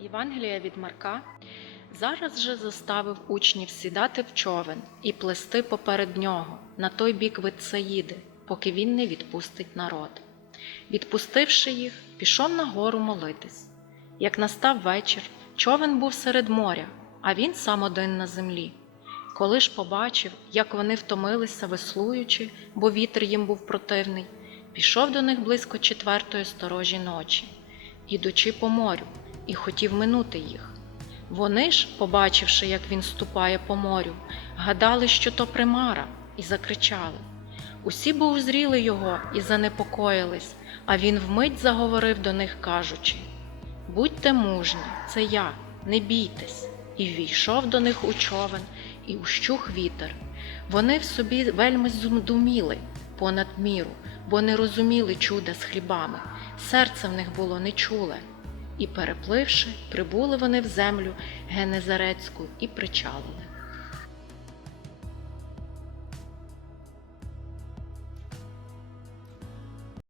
Євангелія від Марка зараз же заставив учнів сідати в човен і плести поперед нього на той бік Витсаїди, поки він не відпустить народ. Відпустивши їх, пішов на гору молитись. Як настав вечір, човен був серед моря, а він сам один на землі. Коли ж побачив, як вони втомилися, веслуючи, бо вітер їм був противний, пішов до них близько четвертої сторожі ночі, ідучи по морю, і хотів минути їх. Вони ж, побачивши, як він ступає по морю, гадали, що то примара, і закричали. Усі бо узріли його і занепокоїлись, а він вмить заговорив до них, кажучи: Будьте мужні, це я, не бійтесь. І ввійшов до них у човен, і ущух вітер. Вони в собі вельми зумдуміли понад міру, бо не розуміли чуда з хлібами, серце в них було нечуле. І, перепливши, прибули вони в землю Генезарецьку і причалили.